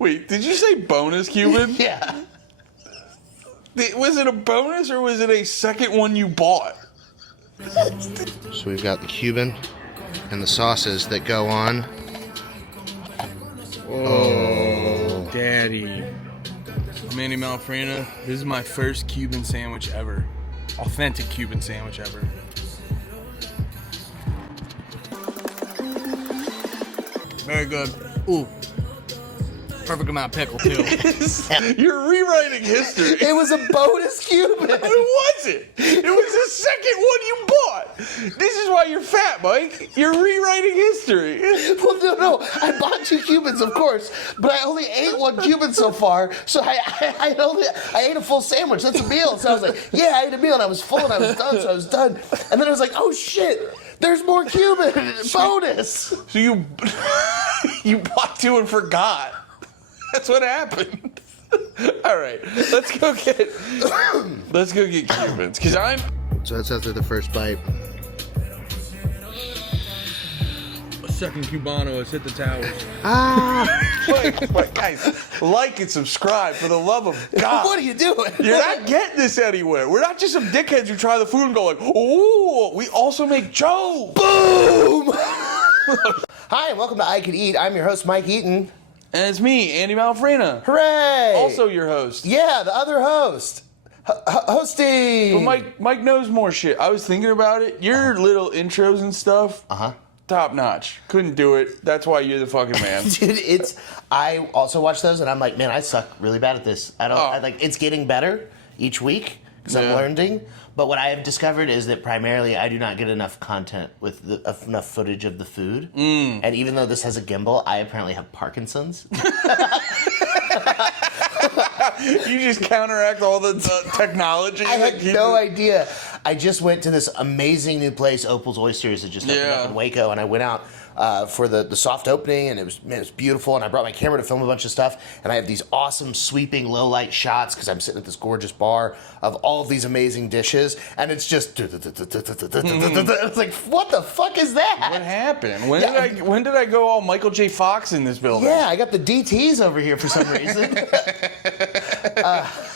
Wait, did you say bonus Cuban? Yeah. Was it a bonus or was it a second one you bought? So we've got the Cuban and the sauces that go on. Oh, Daddy. I'm Andy Malfrina. This is my first Cuban sandwich ever. Authentic Cuban sandwich ever. Very good. Ooh. Perfect amount of pickle, too. You're rewriting history. It was a bonus Cuban. It wasn't. It was the second one you bought. This is why you're fat, Mike. You're rewriting history. Well, no. I bought 2 Cubans, of course, but I only ate 1 Cuban so far. So I ate a full sandwich. That's a meal. So I was like, yeah, I ate a meal, and I was full, and I was done. So I was done. And then I was like, oh shit, there's more Cuban bonus. So you bought 2 and forgot. That's what happened. All right, let's go get Cubans, cause So that's after the first bite. a second Cubano has hit the towers. Wait, guys, like and subscribe for the love of God. What are you doing? You're not getting this anywhere. We're not just some dickheads who try the food and go like, "Ooh, we also make Joe." Boom! Hi, and welcome to I Could Eat. I'm your host, Mike Eaton. And it's me, Andy Malfrina. Hooray! Also your host. Yeah, the other host. Hosting. But Mike knows more shit. I was thinking about it. Your little intros and stuff, top notch. Couldn't do it. That's why you're the fucking man. Dude, I also watch those, and I'm like, man, I suck really bad at this. It's getting better each week because I'm learning. But what I have discovered is that primarily I do not get enough content with enough footage of the food. And even though this has a gimbal, I apparently have Parkinson's. You just counteract all the technology. I had no idea. I just went to this amazing new place, Opal's Oysters, that just opened up in Waco, and I went out for the soft opening, and it was beautiful, and I brought my camera to film a bunch of stuff, and I have these awesome sweeping low light shots because I'm sitting at this gorgeous bar of all of these amazing dishes, and it's just it's like, what the fuck is that? What happened? When did I go all Michael J. Fox in this building? Yeah, I got the DTs over here for some reason.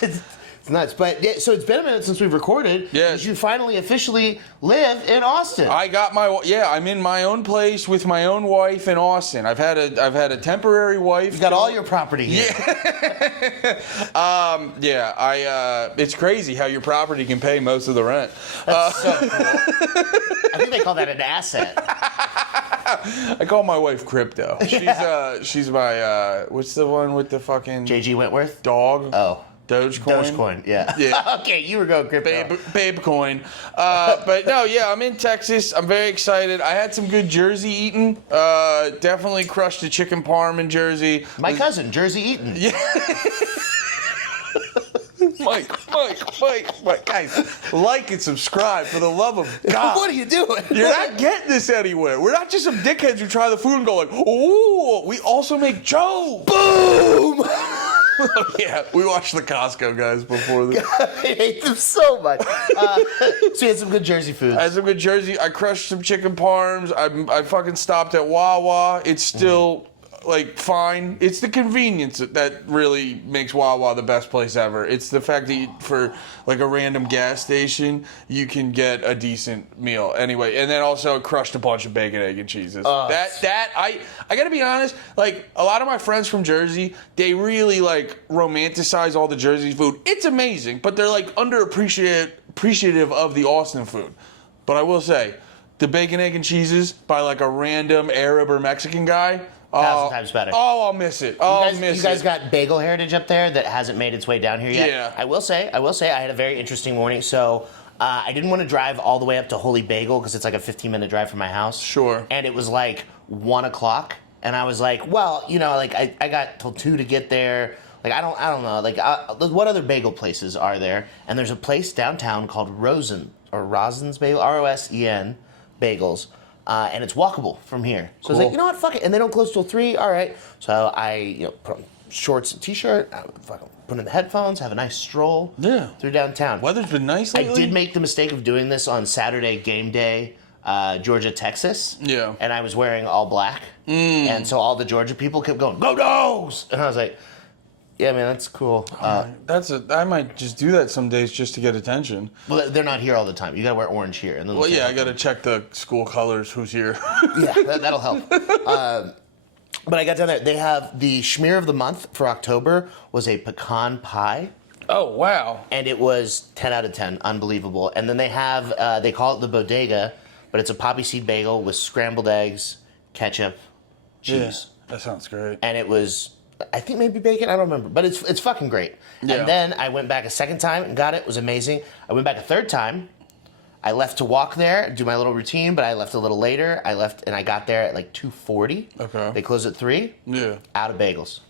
It's nuts, but so it's been a minute since we've recorded. Yeah, you finally officially live in Austin. I'm in my own place with my own wife in Austin. I've had a temporary wife. You got all your property here. Yeah. It's crazy how your property can pay most of the rent. That's so cool. I think they call that an asset. I call my wife Crypto. She's my what's the one with the fucking JG Wentworth dog? Oh. Dogecoin, yeah. Okay, you were going crypto. Babe coin. But no, yeah, I'm in Texas. I'm very excited. I had some good Jersey eating. Definitely crushed the chicken parm in Jersey. My cousin, Jersey Eaton. Yeah. Mike, guys, like and subscribe for the love of God. What are you doing? You're not getting this anywhere. We're not just some dickheads who try the food and go like, "Ooh, we also make Joe." Boom! Yeah, we watched the Costco guys before this. I hate them so much. So you had some good Jersey food. I had some good Jersey. I crushed some chicken parms. I fucking stopped at Wawa. It's still like fine. It's the convenience that really makes Wawa the best place ever. It's the fact that for like a random gas station, you can get a decent meal. Anyway, and then also crushed a bunch of bacon, egg, and cheeses. I gotta be honest, like a lot of my friends from Jersey, they really like romanticize all the Jersey food. It's amazing, but they're like appreciative of the Austin food. But I will say, the bacon, egg, and cheeses by like a random Arab or Mexican guy, 1,000 times better. Oh, I'll miss it. You guys got bagel heritage up there that hasn't made its way down here yet. Yeah. I will say, I had a very interesting morning. So I didn't want to drive all the way up to Holy Bagel because it's like a 15-minute drive from my house. Sure. And it was like 1 o'clock, and I was like, well, like I got till 2 to get there. Like I don't know. Like what other bagel places are there? And there's a place downtown called Rosen's Bagel, ROSEN Bagels. And it's walkable from here. So I was like, you know what, fuck it. And they don't close till 3, all right. So I put on shorts and t-shirt, put in the headphones, have a nice stroll through downtown. Weather's been nice lately. I did make the mistake of doing this on Saturday game day Georgia, Texas. Yeah. And I was wearing all black. And so all the Georgia people kept going, "Go Dogs!" And I was like, yeah, man, that's cool. I might just do that some days just to get attention. Well, they're not here all the time. You gotta wear orange here. And then Well, yeah, I gotta check the school colors. Who's here? Yeah, that'll help. But I got down there. They have the schmear of the month for October was a pecan pie. Oh, wow. And it was 10 out of 10. Unbelievable. And then they have, they call it the bodega, but it's a poppy seed bagel with scrambled eggs, ketchup, cheese. Yeah, that sounds great. And it was, I think maybe bacon, I don't remember. But it's fucking great. Yeah. And then I went back a second time and got it. It was amazing. I went back a third time. I left to walk there, do my little routine, but I left a little later. I left and I got there at like 2:40. Okay. They closed at 3. Yeah. Out of bagels.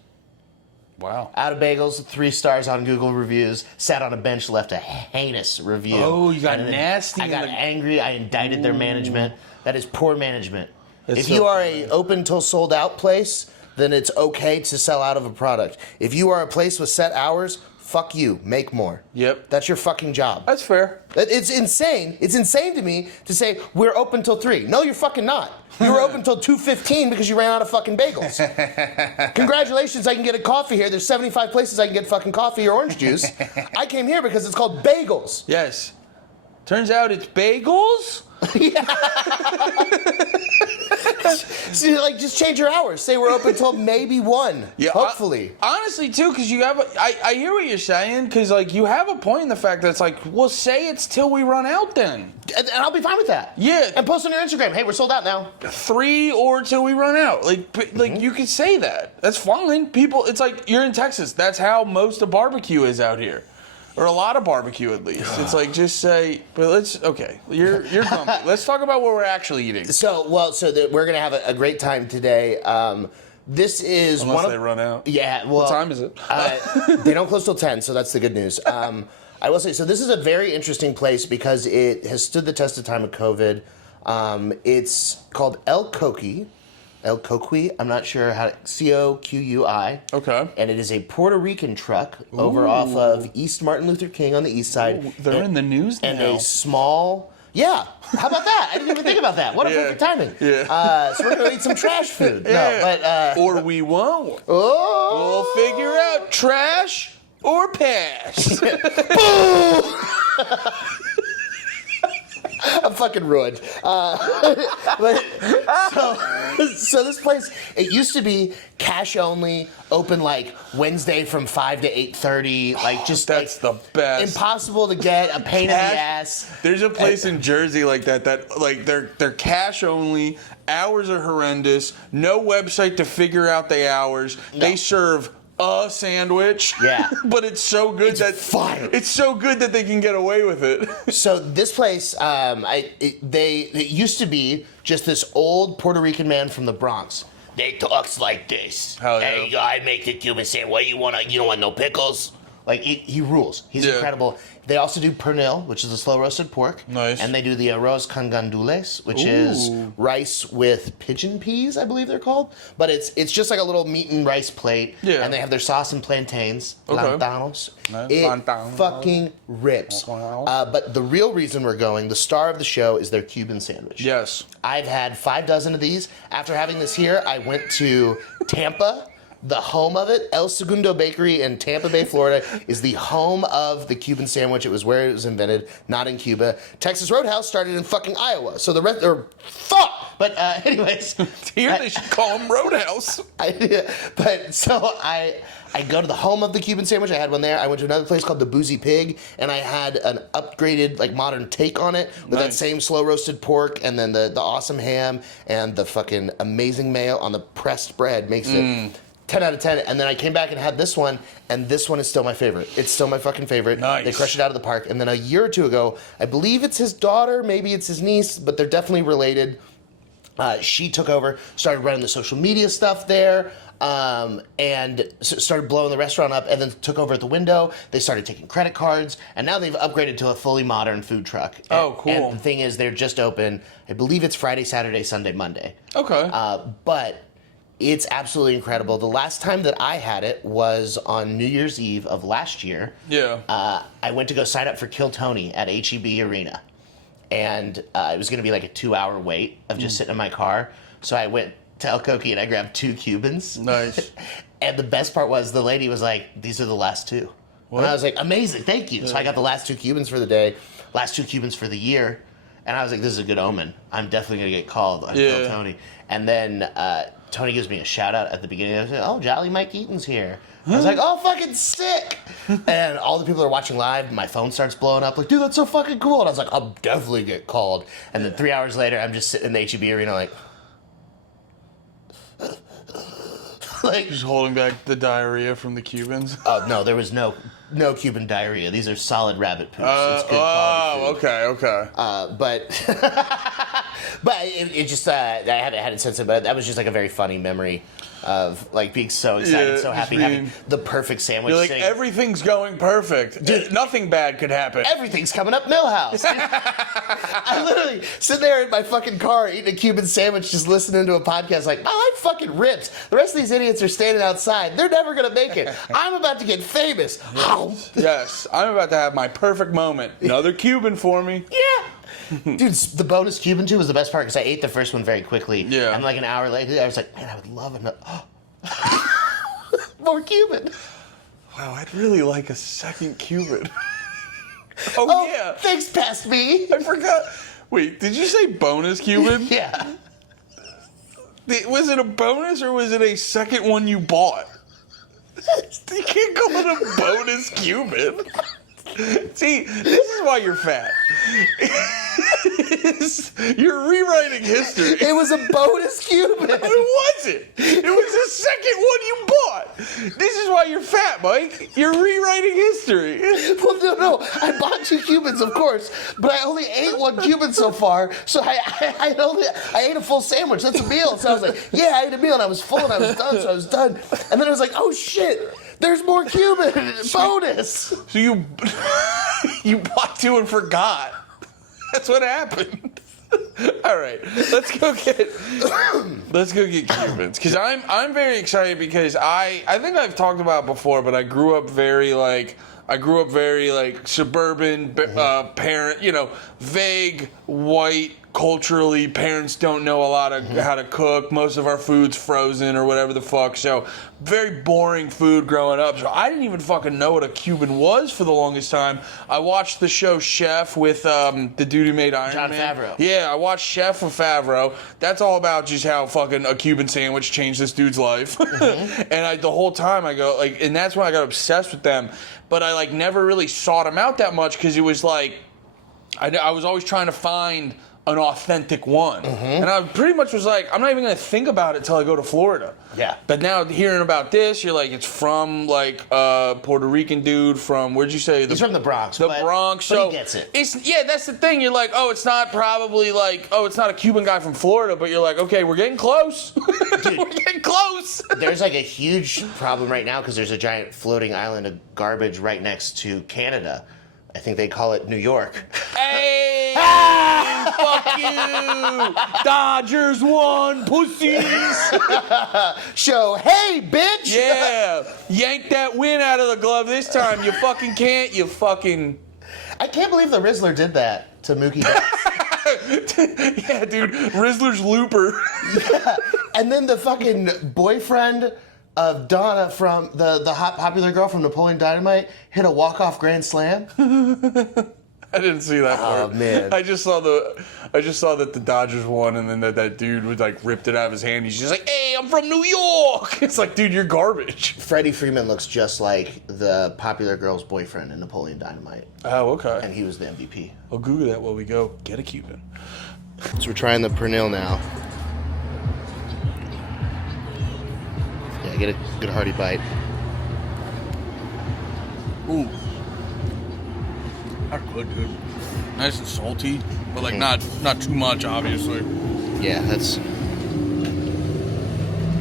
Wow. Out of bagels, 3 stars on Google reviews. Sat on a bench, left a heinous review. Oh, you got And then nasty. I got angry. I indicted their management. That is poor management. That's if so you are funny. a open till sold out place, then it's okay to sell out of a product. If you are a place with set hours, fuck you. Make more. Yep. That's your fucking job. That's fair. It's insane. It's insane to me to say we're open till 3. No, you're fucking not. You were open till 2:15 because you ran out of fucking bagels. Congratulations, I can get a coffee here. There's 75 places I can get fucking coffee or orange juice. I came here because it's called bagels. Yes. Turns out it's bagels? See, like, just change your hours. Say we're open till maybe 1. Yeah, Hopefully. Honestly, too, because you have I hear what you're saying, because, like, you have a point in the fact that it's like, well, say it's till we run out then. And I'll be fine with that. Yeah. And post on your Instagram, hey, we're sold out now. 3 or till we run out. Like you could say that. That's fine. People, it's like, you're in Texas. That's how most of barbecue is out here. Or a lot of barbecue, at least. It's like, just say, but you're grumpy. Let's talk about what we're actually eating. So we're going to have a great time today. This is Unless they run out. Yeah, well. What time is it? They don't close till 10, so that's the good news. I will say, so this is a very interesting place because it has stood the test of time of COVID. It's called El Coqui. El Coqui, I'm not sure how to, Coqui. Okay. And it is a Puerto Rican truck over off of East Martin Luther King on the east side. Ooh, they're in the news now. And a small... Yeah, how about that? I didn't even think about that. What a perfect timing. Yeah. So we're going to eat some trash food. Yeah. No, but... or we won't. Oh! We'll figure out trash or pass. I'm fucking ruined. But so this place, it used to be cash only, open like Wednesday from 5 to 8:30, like just That's like the best. impossible to get, a pain in the ass. There's a place in Jersey like that like they're cash only, hours are horrendous, no website to figure out the hours. No. They serve a sandwich. Yeah. But it's so good fire. It's so good that they can get away with it. So this place, it used to be just this old Puerto Rican man from the Bronx. They talks like this. Hell yeah. Hey, I make the Cuban sandwich. What you want? You don't want no pickles? Like he rules. He's Yeah. incredible. They also do pernil, which is a slow roasted pork. Nice. And they do the arroz con gandules, which is rice with pigeon peas, I believe they're called. But it's just like a little meat and rice plate. Yeah. And they have their sauce and plantains, Okay. plantanos. Nice. It Plantanos. fucking rips. But the real reason we're going, the star of the show, is their Cuban sandwich. Yes. I've had 5 dozen of these. After having this here, I went to Tampa, the home of it. El Segundo Bakery in Tampa Bay, Florida, is the home of the Cuban sandwich. It was where it was invented, not in Cuba. Texas Roadhouse started in fucking Iowa. So the rest are fuck. But anyways, Here they should call them Roadhouse. But so I go to the home of the Cuban sandwich. I had one there. I went to another place called the Boozy Pig, and I had an upgraded, like, modern take on it with that Nice. same slow roasted pork and then the awesome ham and the fucking amazing mayo on the pressed bread makes it 10 out of 10. And then I came back and had this one, and this one is still my favorite. It's still my fucking favorite. Nice. They crushed it out of the park. And then a year or two ago, I believe it's his daughter, maybe it's his niece, but they're definitely related. She took over, started running the social media stuff there, and started blowing the restaurant up, and then took over at the window. They started taking credit cards, and now they've upgraded to a fully modern food truck. Oh, cool. And the thing is, they're just open, I believe it's Friday, Saturday, Sunday, Monday. Okay. But it's absolutely incredible. The last time that I had it was on New Year's Eve of last year. Yeah. I went to go sign up for Kill Tony at HEB Arena. and it was going to be like a 2-hour wait of just sitting in my car. So I went to El Coqui and I grabbed 2 Cubans. Nice. And the best part was the lady was like, "These are the last 2." What? And I was like, "Amazing, thank you." So I got the last 2 Cubans for the day, last 2 Cubans for the year. And I was like, this is a good omen. I'm definitely going to get called. I tell Tony. And then Tony gives me a shout out at the beginning. I was like, "Oh, Jolly Mike Eaton's here." I was like, "Oh, fucking sick." And all the people that are watching live, my phone starts blowing up. Like, "Dude, that's so fucking cool." And I was like, "I'll definitely get called." And then 3 hours later, I'm just sitting in the H-E-B arena like... like, just holding back the diarrhea from the Cubans. Oh, no, there was no Cuban diarrhea. These are solid rabbit poops. It's good quality food. Okay. But it just I haven't had it since then. But that was just like a very funny memory of like being so excited, so happy, having the perfect sandwich. You're like, everything's going perfect. Dude, nothing bad could happen. Everything's coming up Millhouse. I literally sit there in my fucking car eating a Cuban sandwich, just listening to a podcast like, "My life fucking rips. The rest of these idiots are standing outside. They're never going to make it. I'm about to get famous." Yes, I'm about to have my perfect moment. Another Cuban for me. Yeah. Dude, the bonus Cuban too was the best part because I ate the first one very quickly. Yeah. And like an hour later, I was like, "Man, I would love another." More Cuban. Wow, I'd really like a second Cuban. Oh, yeah. Thanks, past me. I forgot. Wait, did you say bonus Cuban? Yeah. Was it a bonus or was it a second one you bought? You can't call it a bonus Cuban. See, this is why you're fat. You're rewriting history. It was a bonus Cuban. It wasn't. It was the second one you bought. This is why you're fat, Mike. You're rewriting history. Well, no. I bought 2 Cubans, of course, but I only ate 1 Cuban so far. So I ate a full sandwich. That's a meal. So I was like, yeah, I ate a meal, and I was full, and I was done. So I was done. And then I was like, oh shit. There's more Cuban bonus. So you bought 2 and forgot. That's what happened. All right, let's go get Cubans because I'm very excited because I think I've talked about it before, but I grew up very suburban parent, vague white. Culturally, parents don't know a lot of how to cook. Most of our food's frozen or whatever the fuck. So, very boring food growing up. So, I didn't even fucking know what a Cuban was for the longest time. I watched the show Chef with the dude who made Iron Man. Jon Favreau. Yeah, I watched Chef with Favreau. That's all about just how fucking a Cuban sandwich changed this dude's life. And the whole time I go, like, and that's when I got obsessed with them. But I, like, never really sought them out that much because it was like, I was always trying to find an authentic one. And I pretty much was like, I'm not even going to think about it until I go to Florida. Yeah. But now hearing about this, you're like, it's from like Puerto Rican dude from, where'd you say? He's from the Bronx. The Bronx. But so he gets it. That's the thing. You're like, oh, it's not probably like, oh, it's not a Cuban guy from Florida, but you're like, okay, we're getting close. Dude, we're getting close. There's like a huge problem right now because there's a giant floating island of garbage right next to Canada. I think they call it New York. Hey! Fuck you! Dodgers won, pussies! Show, hey, bitch! Yeah! Yank that win out of the glove this time. You fucking can't, you fucking... I can't believe the Rizzler did that to Mookie Betts. Yeah, dude. Rizzler's looper. Yeah. And then the fucking boyfriend of Donna from the hot popular girl from Napoleon Dynamite hit a walk-off grand slam. I didn't see that part. Oh man! I just saw that the Dodgers won, and then that dude was like ripped it out of his hand. He's just like, "Hey, I'm from New York." It's like, dude, you're garbage. Freddie Freeman looks just like the popular girl's boyfriend in Napoleon Dynamite. Oh, okay. And he was the MVP. I'll Google that while we go get a Cuban. So we're trying the pernil now. Yeah, get a good hearty bite. Ooh. That's good, dude. Nice and salty, but like not too much, obviously. Yeah, that's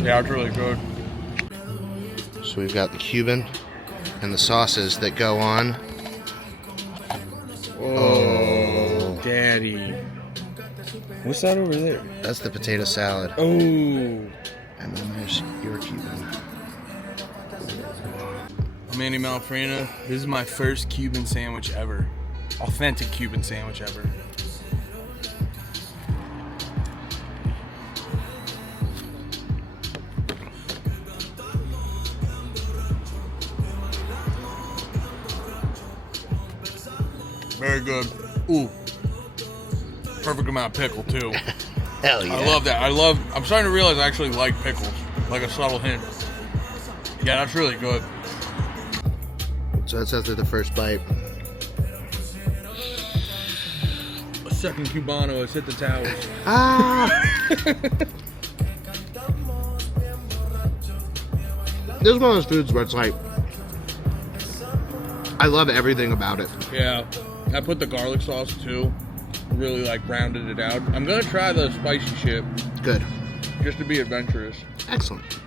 really good. So we've got the Cuban and the sauces that go on. Oh, Daddy. What's that over there? That's the potato salad. Oh. And then there's your Cuban. I'm Andy Malfrina. This is my first Cuban sandwich ever. Authentic Cuban sandwich ever. Very good. Ooh. Perfect amount of pickle, too. Hell yeah. I love that. I'm starting to realize I actually like pickles. Like a subtle hint. Yeah, that's really good. So that's after the first bite. A second Cubano has hit the towers. This is one of those foods where it's like, I love everything about it. Yeah. I put the garlic sauce, too. Really, like, rounded it out. I'm gonna try the spicy shit. Good. Just to be adventurous. Excellent.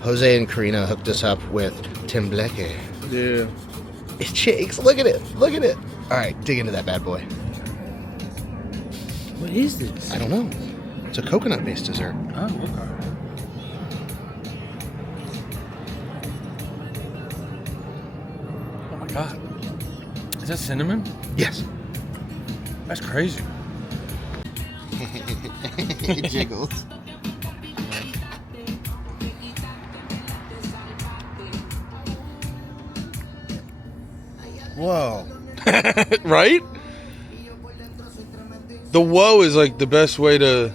Jose and Karina hooked us up with tembleque. Yeah. It shakes. Look at it. Look at it. All right, dig into that bad boy. What is this? I don't know. It's a coconut-based dessert. Oh, okay. Oh my god. Is that cinnamon? Yes. That's crazy. It jiggles. Whoa. Right? The whoa is like the best way to...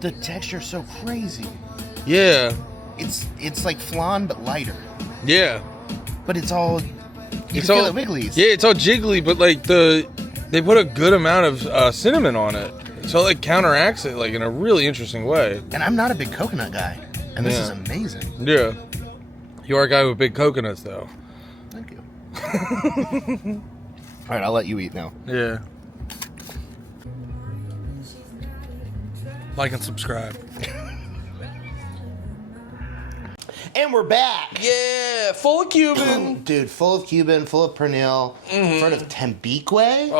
The texture's so crazy. Yeah. It's like flan but lighter. Yeah. But it's all It's feel all the wigglies. Yeah, it's all jiggly, but like they put a good amount of cinnamon on it, so it like counteracts it like in a really interesting way. And I'm not a big coconut guy, and this Yeah. is amazing. Yeah, you are a guy with big coconuts, though. Thank you. All right, I'll let you eat now. Yeah. Like and subscribe. And we're back. Yeah, full of Cuban. Dude, full of Cuban, full of pernil, in front of Tembique.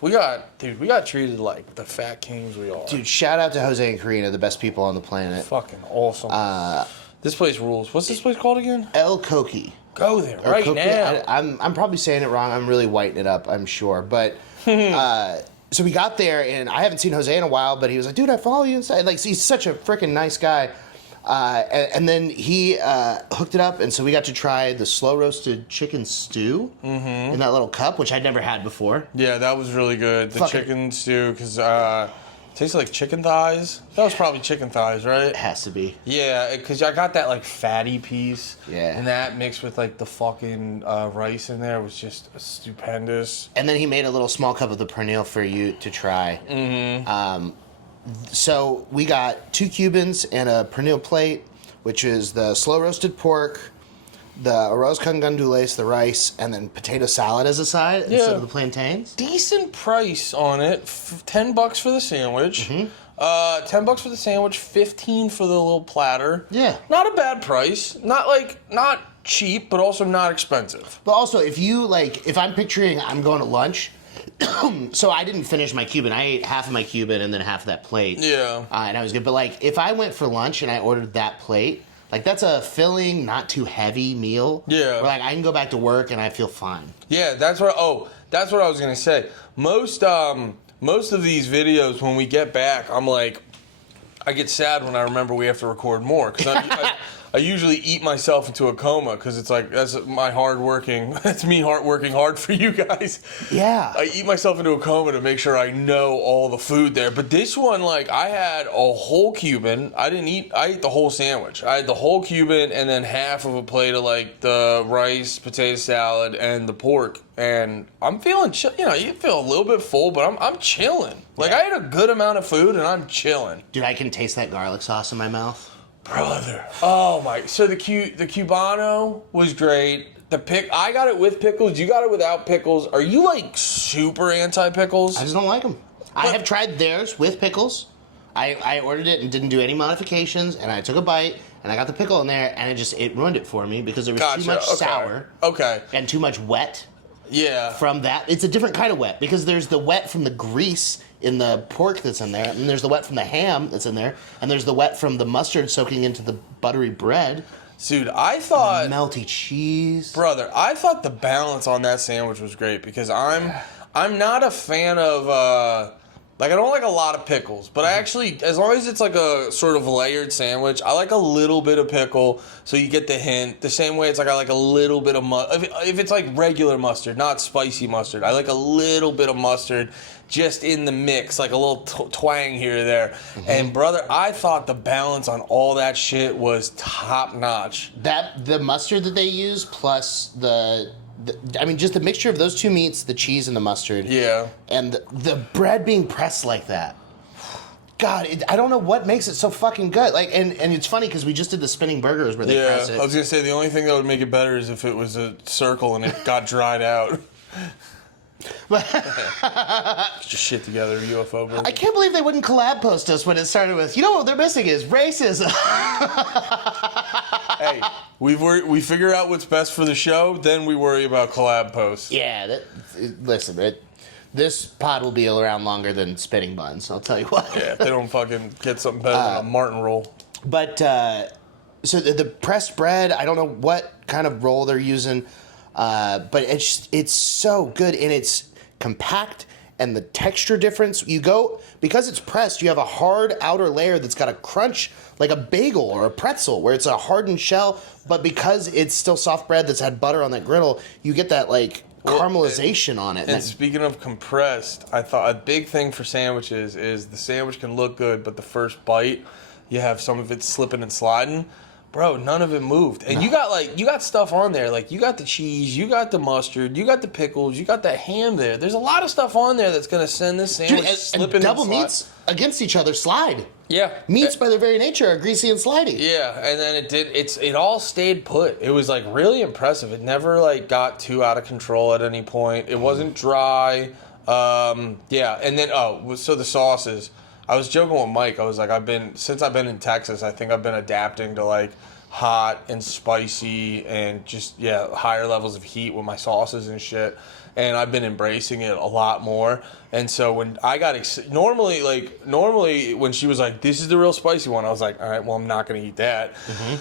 We got treated like the fat kings we are. Dude, shout out to Jose and Karina, the best people on the planet. Fucking awesome. This place rules. What's this place called again? El Coqui. Go there Or right Coqui. now. I'm probably saying it wrong. I'm really whitening it up, I'm sure. But so we got there, and I haven't seen Jose in a while, but he was like, dude, I follow you inside. Like, he's such a freaking nice guy. And then he hooked it up, and so we got to try the slow roasted chicken stew in that little cup, which I'd never had before. Yeah, that was really good. The Fucking- chicken stew, because it tasted like chicken thighs. That was probably chicken thighs, right? It has to be. Yeah, because I got that like fatty piece. Yeah. And that mixed with like the fucking rice in there was just stupendous. And then he made a little small cup of the pernil for you to try. So we got 2 Cubans and a pernil plate, which is the slow roasted pork, the arroz con gandules, the rice, and then potato salad as a side instead of the plantains. Decent price on it. $10 for the sandwich. $10 for the sandwich. 15 for the little platter. Yeah. Not a bad price. Not cheap, but also not expensive. But also, if I'm picturing I'm going to lunch, so I didn't finish my Cuban. I ate half of my Cuban and then half of that plate. Yeah. And I was good. But, like, if I went for lunch and I ordered that plate, like, that's a filling, not too heavy meal. Yeah. Where, like, I can go back to work and I feel fine. Yeah, that's what I was gonna say. Most of these videos, when we get back, I'm like, I get sad when I remember we have to record more, because I usually eat myself into a coma, because it's like, that's my that's me working hard for you guys. Yeah. I eat myself into a coma to make sure I know all the food there. But this one, like, I had a whole Cuban. I ate the whole sandwich. I had the whole Cuban and then half of a plate of, like, the rice, potato salad, and the pork. And I'm feeling, you feel a little bit full, but I'm chilling. Like, I ate a good amount of food, and I'm chilling. Dude, I can taste that garlic sauce in my mouth. Brother. Oh, my. So the Cubano was great. I got it with pickles. You got it without pickles. Are you, like, super anti-pickles? I just don't like them. I have tried theirs with pickles. I ordered it and didn't do any modifications, and I took a bite, and I got the pickle in there, and it ruined it for me because there was too much sour. Okay. And too much wet. Yeah. From that. It's a different kind of wet, because there's the wet from the grease in the pork that's in there, and there's the wet from the ham that's in there, and there's the wet from the mustard soaking into the buttery bread. Dude, I thought... Melty cheese. Brother, I thought the balance on that sandwich was great, because I'm not a fan of Like, I don't like a lot of pickles, but I actually, as long as it's like a sort of layered sandwich, I like a little bit of pickle, so you get the hint. The same way it's like I like a little bit of mustard. If it's like regular mustard, not spicy mustard, I like a little bit of mustard just in the mix, like a little twang here or there. And brother, I thought the balance on all that shit was top notch. The mustard that they use plus I mean, just the mixture of those two meats, the cheese and the mustard. Yeah. And the bread being pressed like that. God, I don't know what makes it so fucking good. Like, and it's funny because we just did the spinning burgers where they press it. I was going to say, the only thing that would make it better is if it was a circle and it got dried out. Get your shit together, UFO burger. I can't believe they wouldn't collab post us when it started with, you know what they're missing is racism. Hey, we figure out what's best for the show, then we worry about collab posts. Yeah, listen, this pod will be around longer than spinning buns, I'll tell you what. Yeah, if they don't fucking get something better than a Martin roll. But, so the pressed bread, I don't know what kind of roll they're using, but it's so good, and it's compact, and the texture difference, because it's pressed, you have a hard outer layer that's got a crunch, like a bagel or a pretzel, where it's a hardened shell, but because it's still soft bread that's had butter on that griddle, you get that, like, caramelization on it. And speaking of compressed, I thought a big thing for sandwiches is the sandwich can look good, but the first bite, you have some of it slipping and sliding. Bro, none of it moved. And you got stuff on there. Like, you got the cheese, you got the mustard, you got the pickles, you got the ham there. There's a lot of stuff on there that's going to send this sandwich slipping and double slide. meats against each other slide. Yeah. Meats by their very nature are greasy and slidey. Yeah, and then it all stayed put. It was, like, really impressive. It never, like, got too out of control at any point. It wasn't dry. Yeah, and then, so the sauces. I was joking with Mike. I was like, since I've been in Texas, I think I've been adapting to like hot and spicy and just, higher levels of heat with my sauces and shit. And I've been embracing it a lot more. And so when I got, normally when she was like, this is the real spicy one, I was like, all right, well, I'm not going to eat that. Mm-hmm.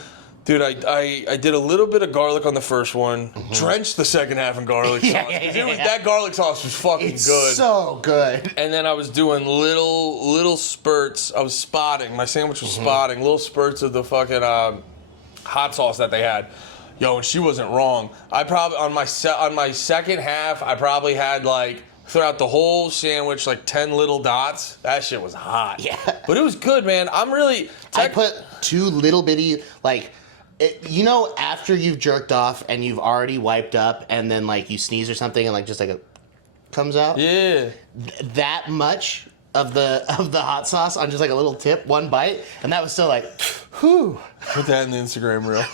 Dude, I did a little bit of garlic on the first one, drenched the second half in garlic sauce. That garlic sauce was fucking good. So good. And then I was doing little spurts. I was spotting. My sandwich was spotting little spurts of the fucking hot sauce that they had. Yo, and she wasn't wrong. I probably on my second half, I probably had like throughout the whole sandwich like 10 little dots. That shit was hot. Yeah, but it was good, man. I put two little bitty like. After you've jerked off and you've already wiped up and then, like, you sneeze or something and, like, just, like, it comes out? Yeah. That much of the hot sauce on just, like, a little tip, one bite, and that was still, like, whew. Put that in the Instagram reel.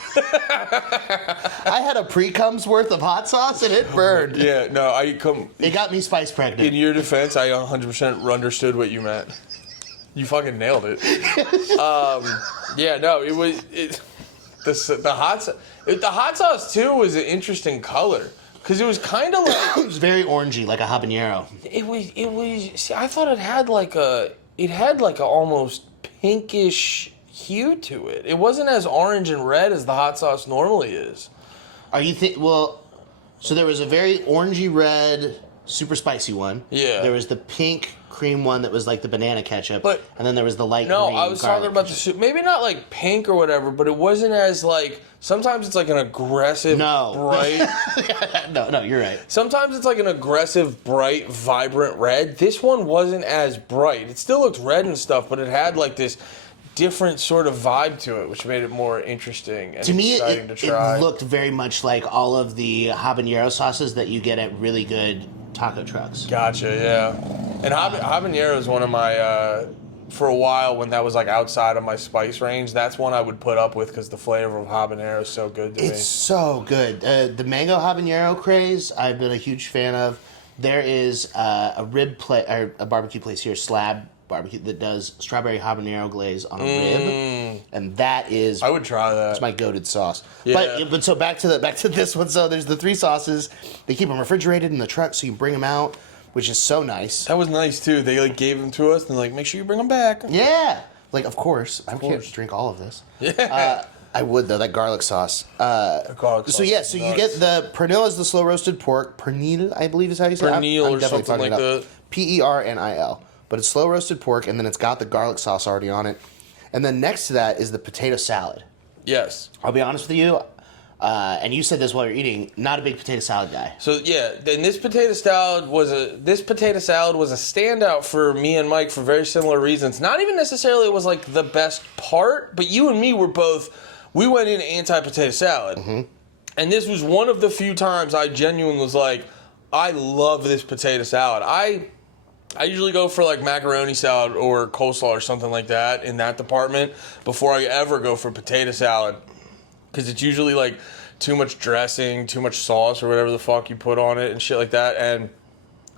I had a pre-cum's worth of hot sauce and it burned. Yeah, no, It got me spice pregnant. In your defense, I 100% understood what you meant. You fucking nailed it. The hot sauce too was an interesting color because it was kind of like it was very orangey, like a habanero. It was. See, I thought it had like a almost pinkish hue to it. It wasn't as orange and red as the hot sauce normally is. So there was a very orangey red, super spicy one. Yeah. There was the pink cream one that was like the banana ketchup, and then there was the light green. No, I was talking about the soup. Maybe not like pink or whatever, but it wasn't as like. Sometimes it's like an aggressive, bright. No, you're right. Sometimes it's like an aggressive, bright, vibrant red. This one wasn't as bright. It still looked red and stuff, but it had like this different sort of vibe to it, which made it more interesting and exciting to try. It looked very much like all of the habanero sauces that you get at really good taco trucks. Gotcha, yeah. And habanero is one of my, for a while when that was like outside of my spice range, that's one I would put up with because the flavor of habanero is so good to me. It's so good. The mango habanero craze, I've been a huge fan of. There is a barbecue place here, Slab Barbecue, that does strawberry habanero glaze on a rib, and that is. I would try that. It's my goated sauce. Yeah. But so back to this one. So there's the three sauces. They keep them refrigerated in the truck, so you bring them out, which is so nice. That was nice too. They like gave them to us and like make sure you bring them back. Yeah. Like of course. I can't drink all of this. Yeah. I would though, that garlic sauce. So you get the pernil is the slow roasted pork. Pernil, I believe is how you say it. Pernil or something like that. Pernil. but it's slow roasted pork, and then it's got the garlic sauce already on it. And then next to that is the potato salad. Yes. I'll be honest with you, and you said this while you're eating, not a big potato salad guy. So yeah, then this potato salad was a standout for me and Mike for very similar reasons. Not even necessarily it was like the best part, but you and me we went in anti-potato salad. Mm-hmm. And this was one of the few times I genuinely was like, I love this potato salad. I usually go for like macaroni salad or coleslaw or something like that in that department before I ever go for potato salad. Because it's usually like too much dressing, too much sauce or whatever the fuck you put on it and shit like that. And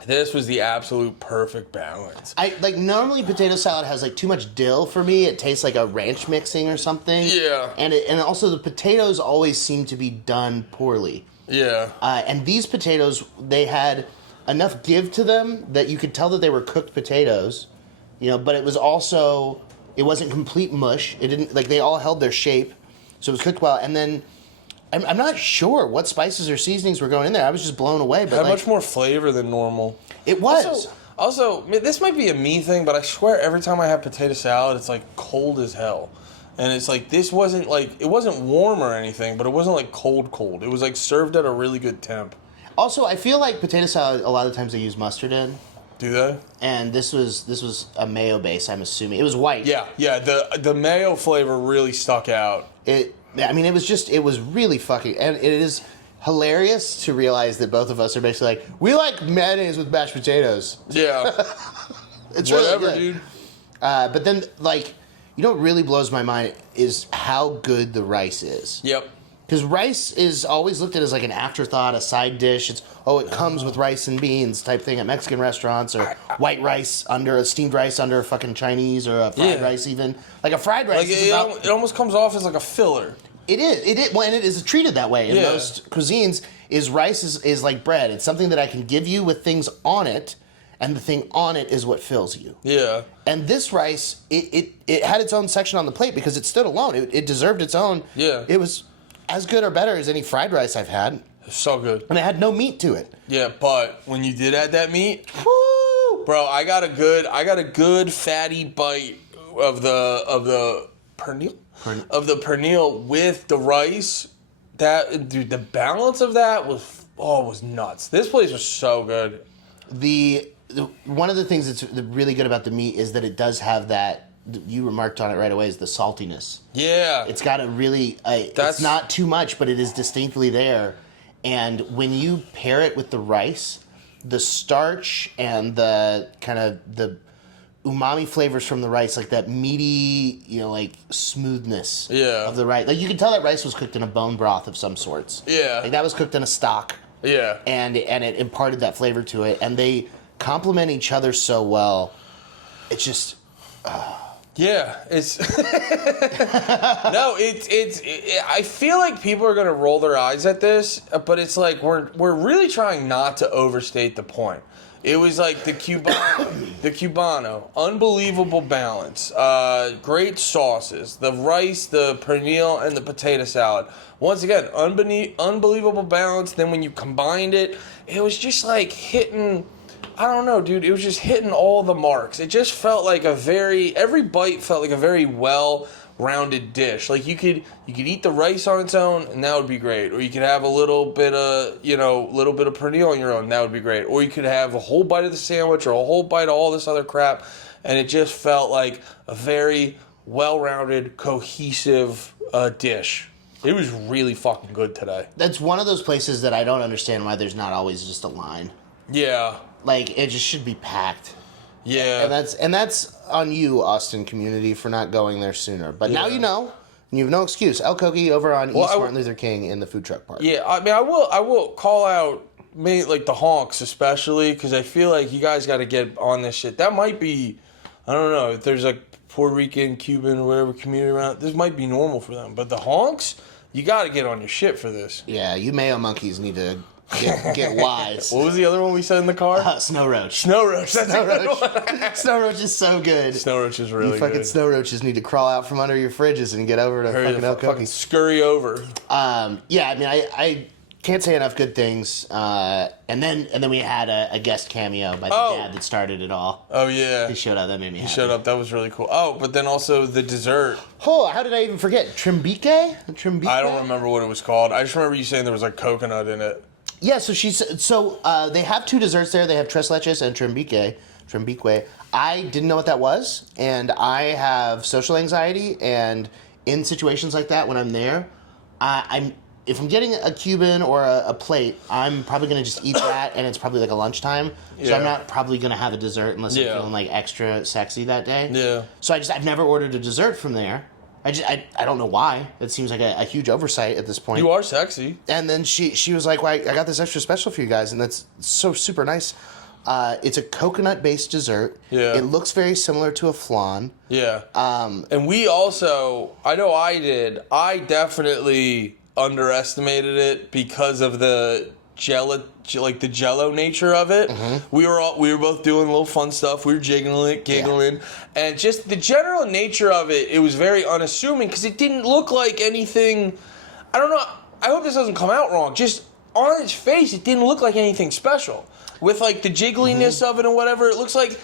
this was the absolute perfect balance. Normally potato salad has like too much dill for me. It tastes like a ranch mixing or something. Yeah. And also the potatoes always seem to be done poorly. Yeah. And these potatoes, they had enough give to them that you could tell that they were cooked potatoes, but it wasn't complete mush. It didn't, they all held their shape, so it was cooked well. And then, I'm not sure what spices or seasonings were going in there. I was just blown away. But it had much more flavor than normal. It was. Also, this might be a me thing, but I swear every time I have potato salad, it's like cold as hell. And it's like, this wasn't it wasn't warm or anything, but it wasn't like cold. It was like served at a really good temp. Also, I feel like potato salad, a lot of times they use mustard in. Do they? And this was a mayo base, I'm assuming. It was white. Yeah. The mayo flavor really stuck out. It was really fucking, and it is hilarious to realize that both of us are basically like, we like mayonnaise with mashed potatoes. Yeah. It's whatever, really good. Dude. But then, what really blows my mind is how good the rice is. Yep. Because rice is always looked at as like an afterthought, a side dish. It comes with rice and beans type thing at Mexican restaurants, or white rice steamed rice under a fucking Chinese, or a fried rice even. Like a fried rice it almost comes off as like a filler. It is. Well, and it is treated that way in most cuisines. Rice is like bread. It's something that I can give you with things on it, and the thing on it is what fills you. Yeah. And this rice, it had its own section on the plate because it stood alone. It deserved its own. Yeah. It was as good or better as any fried rice I've had. So good. And it had no meat to it. Yeah, but when you did add that meat, woo! Bro, I got a good fatty bite of the pernil. Of the pernil with the rice. The balance of that was nuts. This place was so good. One of the things that's really good about the meat is that it does have that. You remarked on it right away, is the saltiness. Yeah. It's got a really... it's not too much, but it is distinctly there. And when you pair it with the rice, the starch and the kind of the umami flavors from the rice, like that meaty, smoothness of the rice. You can tell that rice was cooked in a bone broth of some sorts. Yeah. That was cooked in a stock. Yeah. And it imparted that flavor to it. And they complement each other so well. It's just... Yeah, it's no, it's. I feel like people are gonna roll their eyes at this, but it's like we're really trying not to overstate the point. It was like the Cubano, unbelievable balance, great sauces, the rice, the pernil, and the potato salad. Once again, unbelievable balance. Then when you combined it, it was just like hitting. I don't know, dude. It was just hitting all the marks. It just felt like every bite felt like a very well-rounded dish. Like you could eat the rice on its own, and that would be great. Or you could have a little bit of pernil on your own, and that would be great. Or you could have a whole bite of the sandwich or a whole bite of all this other crap, and it just felt like a very well-rounded, cohesive dish. It was really fucking good today. That's one of those places that I don't understand why there's not always just a line. Yeah. It just should be packed. Yeah. And that's on you, Austin community, for not going there sooner. But now you know, and you have no excuse. El Coqui over on East Martin Luther King in the food truck park. Yeah, I mean, I will call out the honks especially, because I feel like you guys got to get on this shit. That might be, I don't know, if there's like Puerto Rican, Cuban, or whatever community around, this might be normal for them. But the honks, you got to get on your shit for this. Yeah, you mayo monkeys need to get wise. What was the other one we said in the car? Snow roach. Snow roach. That's Snow roach. Snow roach is so good. Snow roach is really good. You fucking snow roaches need to crawl out from under your fridges and get over to fucking El Coqui. Fucking scurry over. Yeah, I mean, Can't say enough good things. And then we had a guest cameo by the dad that started it all. Oh, yeah. He showed up. That made me happy. He showed up. That was really cool. Oh, but then also the dessert. Oh, how did I even forget? Trimbique? I don't remember what it was called. I just remember you saying there was like coconut in it. Yeah, so they have two desserts there. They have tres leches and trimbique. I didn't know what that was, and I have social anxiety, and in situations like that, when I'm there, if I'm getting a Cuban or a plate, I'm probably going to just eat that, and it's probably like a lunchtime, so I'm not probably going to have a dessert unless I'm feeling like extra sexy that day. Yeah. So I've never ordered a dessert from there. I don't know why. It seems like a huge oversight at this point. You are sexy. And then she was like, well, I got this extra special for you guys, and that's so super nice. It's a coconut-based dessert. Yeah. It looks very similar to a flan. Yeah. And we also, I know I did, I definitely underestimated it because of the Jello nature of it. Mm-hmm. We were both doing a little fun stuff. We were giggling, and just the general nature of it. It was very unassuming because it didn't look like anything. I don't know. I hope this doesn't come out wrong. Just on its face, it didn't look like anything special. With like the jiggliness of it and whatever, it looks like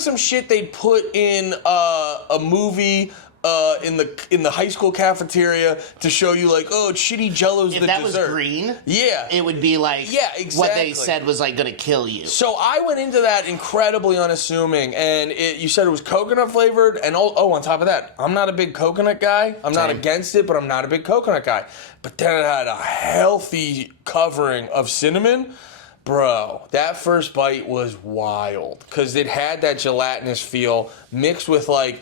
some shit they'd put in a movie. In the high school cafeteria to show you like, oh, shitty Jello's the dessert. If that was green, it would be like exactly. What they said was like gonna kill you. So I went into that incredibly unassuming, and you said it was coconut flavored, and on top of that, I'm not a big coconut guy. I'm not against it, but I'm not a big coconut guy. But then it had a healthy covering of cinnamon. Bro, that first bite was wild because it had that gelatinous feel mixed with like.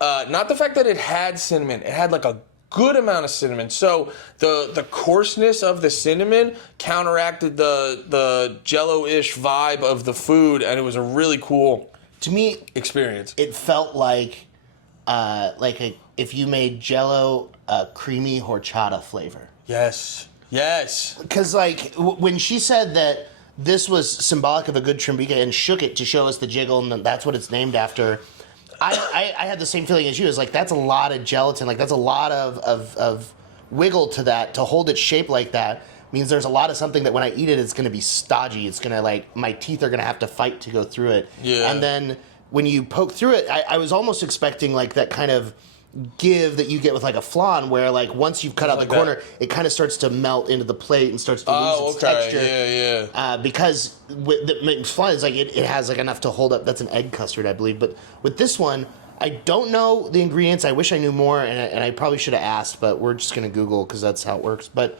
Not the fact that it had cinnamon. It had like a good amount of cinnamon. So the coarseness of the cinnamon counteracted the Jello-ish vibe of the food, and it was a really cool experience. It felt like if you made Jello creamy horchata flavor. Yes. Because like when she said that this was symbolic of a good trimbique and shook it to show us the jiggle, and that's what it's named after. I had the same feeling as you. It's like, that's a lot of gelatin. Like, that's a lot of wiggle to that. To hold its shape like that means there's a lot of something that when I eat it, it's going to be stodgy. It's going to, like, my teeth are going to have to fight to go through it. Yeah. And then when you poke through it, I was almost expecting, like, that kind of give that you get with, like, a flan where, like, once you've cut out the corner, it kind of starts to melt into the plate and starts to lose its texture. Yeah. Because with the flan is like it has like enough to hold up. That's an egg custard, I believe. But with this one, I don't know the ingredients. I wish I knew more, and I probably should have asked, but we're just gonna Google because that's how it works. But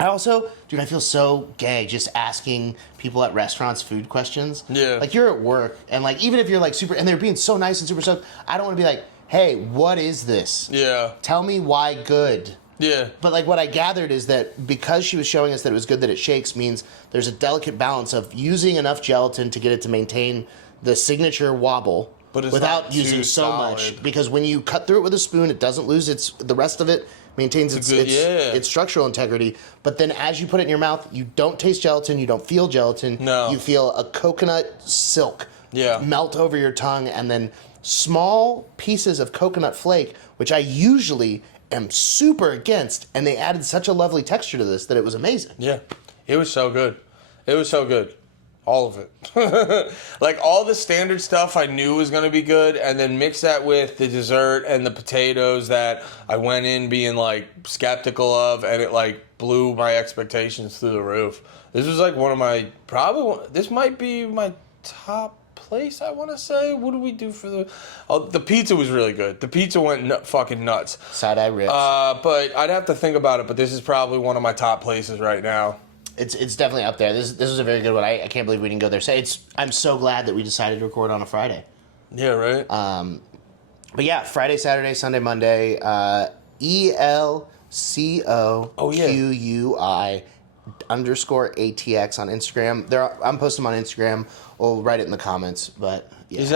I also, dude, I feel so gay just asking people at restaurants food questions. Yeah. Like, you're at work, and like even if you're like super, and they're being so nice and super stoked, I don't want to be like, hey, what is this? Yeah. Tell me why good. Yeah. But like what I gathered is that because she was showing us that it was good that it shakes means there's a delicate balance of using enough gelatin to get it to maintain the signature wobble without using so much. Because when you cut through it with a spoon, it doesn't lose the rest of it maintains its structural integrity. But then as you put it in your mouth, you don't taste gelatin, you don't feel gelatin. No. You feel a coconut silk melt over your tongue, and then small pieces of coconut flake, which I usually am super against, and they added such a lovely texture to this that it was amazing. Yeah. It was so good. All of it. Like, all the standard stuff I knew was going to be good, and then mix that with the dessert and the potatoes that I went in being, like, skeptical of, and it, like, blew my expectations through the roof. This was, like, this might be my top place, I want to say. What did we do for the pizza was really good. The pizza went fucking nuts. Side-eye ribs. But I'd have to think about it, but this is probably one of my top places right now. It's definitely up there. This was a very good one. I can't believe we didn't go there. I'm so glad that we decided to record on a Friday. Yeah, right? But yeah, Friday, Saturday, Sunday, Monday, ELCOQUI _ATX on Instagram. I'm posting them on Instagram. We'll write it in the comments, but yeah. You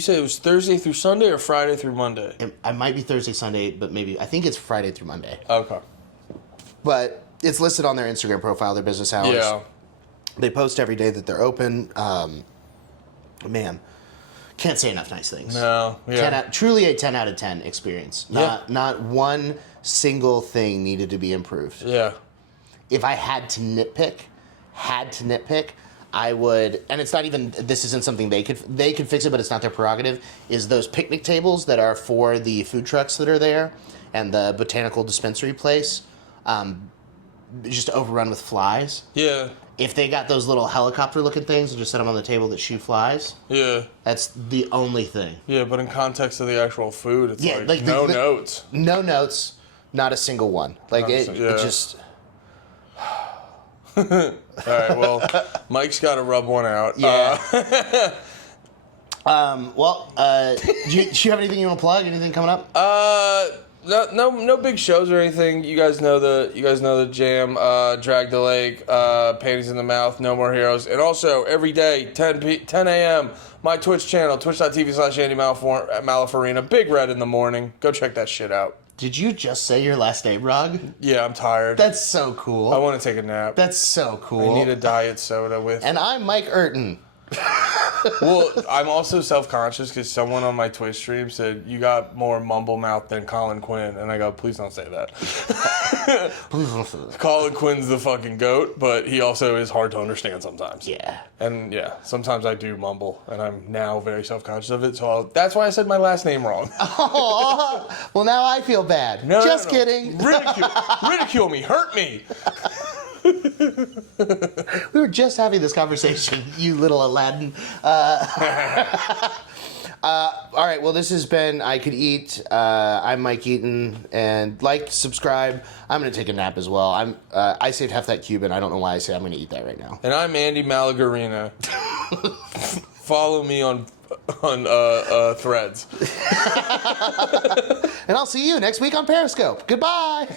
said it was Thursday through Sunday or Friday through Monday? I might be Thursday, Sunday, but I think it's Friday through Monday. Okay. But it's listed on their Instagram profile, their business hours. Yeah. They post every day that they're open. Man, can't say enough nice things. No, yeah. Truly a 10 out of 10 experience. Not one single thing needed to be improved. Yeah. if I had to nitpick, I would, and it's not even, this isn't something they could fix it, but it's not their prerogative, is those picnic tables that are for the food trucks that are there and the botanical dispensary place, just overrun with flies. Yeah. If they got those little helicopter-looking things and just set them on the table that shoot flies, Yeah. that's the only thing. Yeah, but in context of the actual food, it's like no notes. No notes, not a single one. Like, it just... All right, well, Mike's got to rub one out. Yeah. Do you have anything you want to plug? Anything coming up? No big shows or anything. You guys know the jam. Drag the Lake, Panties in the Mouth, No More Heroes, and also every day 10 a.m. my Twitch channel, twitch.tv/Andy Malafarina. Big Red in the morning. Go check that shit out. Did you just say your last name, Rog? Yeah, I'm tired. That's so cool. I want to take a nap. That's so cool. I need a diet soda with. And I'm Mike Urton. Well, I'm also self-conscious because someone on my Twitch stream said, you got more mumble mouth than Colin Quinn. And I go, please don't say that. Please don't say that. Colin Quinn's the fucking goat, but he also is hard to understand sometimes. Yeah. And yeah, sometimes I do mumble, and I'm now very self-conscious of it. So that's why I said my last name wrong. Oh, well, now I feel bad. No, Just kidding. Ridicule me. Hurt me. We were just having this conversation, you little Aladdin. All right, well, this has been I Could Eat. I'm Mike Eaton, and subscribe. I'm going to take a nap as well. I saved half that Cuban. I don't know why I say I'm going to eat that right now. And I'm Andy Malagarina. Follow me on Threads. And I'll see you next week on Periscope. Goodbye.